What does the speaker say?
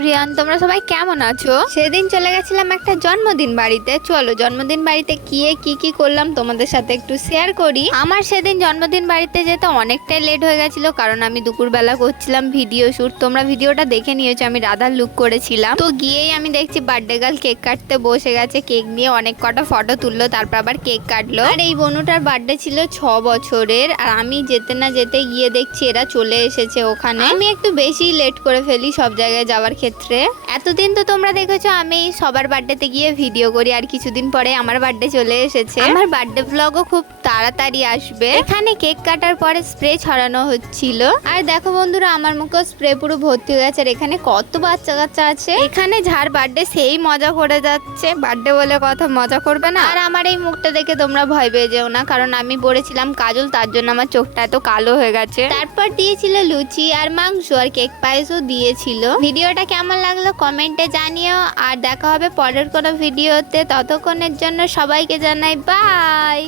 Everyone, তোমরা সবাই কেমন আছো? সেদিন চলে গেছিলাম একটা জন্মদিন বাড়িতে। চলো জন্মদিন বাড়িতে গিয়ে কি কি করলাম তোমাদের সাথে একটু শেয়ার করি। আমার সেদিন জন্মদিন বাড়িতে যেতে অনেকটাই লেট হয়ে গেছিল, কারণ আমি দুপুরবেলা করছিলাম ভিডিও শুট। তোমরা ভিডিওটা দেখে নিয়েছো, আমি রাধার লুক করেছিলাম। তো গিয়েই আমি দেখছি বার্থডে গার্ল কেক কাটতে বসে গেছে, কেক নিয়ে অনেক কটা ফটো তুললো, তারপর আবার কেক কাটলো। আর এই বনুটার বার্থডে ছিল 6 বছরের। আর আমি যেতে না যেতে গিয়ে দেখছি এরা চলে এসেছে ওখানে। আমি একটু বেশি লেট করে ফেলি সব জায়গায় যাওয়ার ক্ষেত্রে। এতদিন তো তোমরা দেখেছো আমি সবার বার্থডেতে গিয়ে ভিডিও করি, আর কিছুদিন পরে আমার বার্থডে চলে এসেছে। আমার বার্থডে ব্লগও খুব তাড়াতাড়ি আসবে। এখানে কেক কাটার পরে স্প্রে ছড়ানো হচ্ছিল। আর দেখো বন্ধুরা, আমার মুখে স্প্রে পুরো ভর্তি হয়ে গেছে। আর এখানে কত বাচ্চা কাচ্চা আছে। এখানে যার বার্থডে সেই মজা করে যাচ্ছে, বার্থডে বলে কথা মজা করবে না। আর আমার এই মুখটা দেখে তোমরা ভয় পেয়ে যেও না, কারণ আমি পরেছিলাম কাজল, তার জন্য আমার চোখটা এত কালো হয়ে গেছে। তারপর দিয়েছিল লুচি আর মাংস আর কেক পায়েসও দিয়েছিল। ভিডিওটা কেমন লাগলো কমেন্টে জানিও। আর দেখা হবে পরের কোনো ভিডিওতে। ততক্ষণের জন্য সবাইকে জানাই বাই।